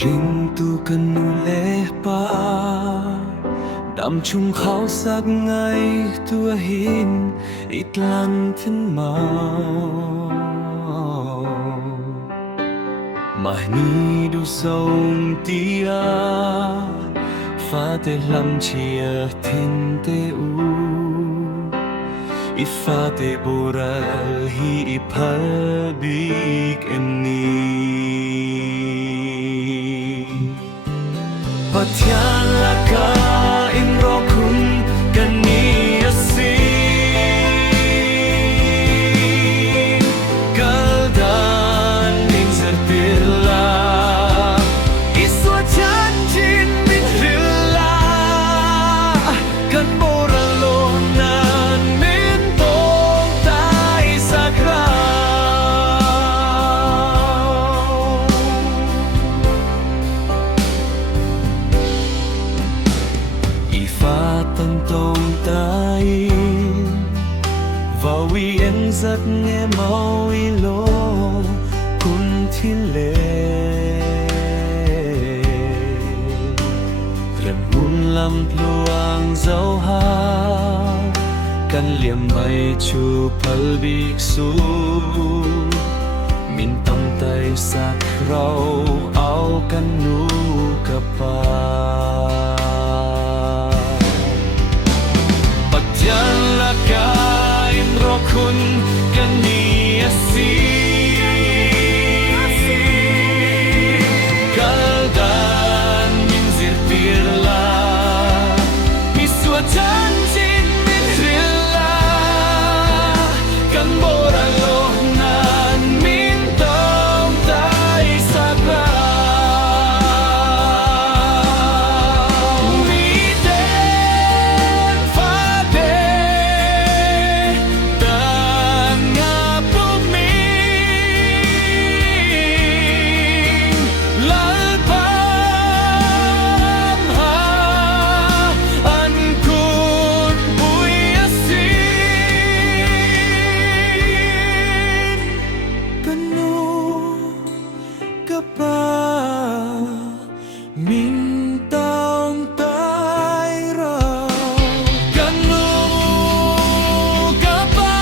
Rindu kenulepa Đam chung khao sắc ngay tua hin ít lăng thân màu Mà ni du sông tia Pha tê lâm chia thiên tê u Ít pha tê bồ ra hi ít phá big em ni Patiala in rokun kaniyasi Kaldan in serpilla Iswa janjin min rilla Kan moralonan min tong tai sakra Tân tông tay vào uy em rất nghe mau y lô kun thiên lệ lần muốn làm luang dấu ha căn liềm mây chu phật bích su min tâm tay sạc rau áo căn nu kapa Patiala kain rokun kaniyasi Kaldan min zirtirla Iswa janjin min rilla Kan boralonan min tong tai sakra Mình tông tay rồi Kanu kapa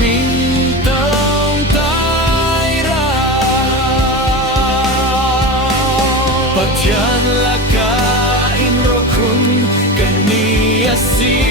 Mình tông tay rồi Patiala kain rokun kaniyasi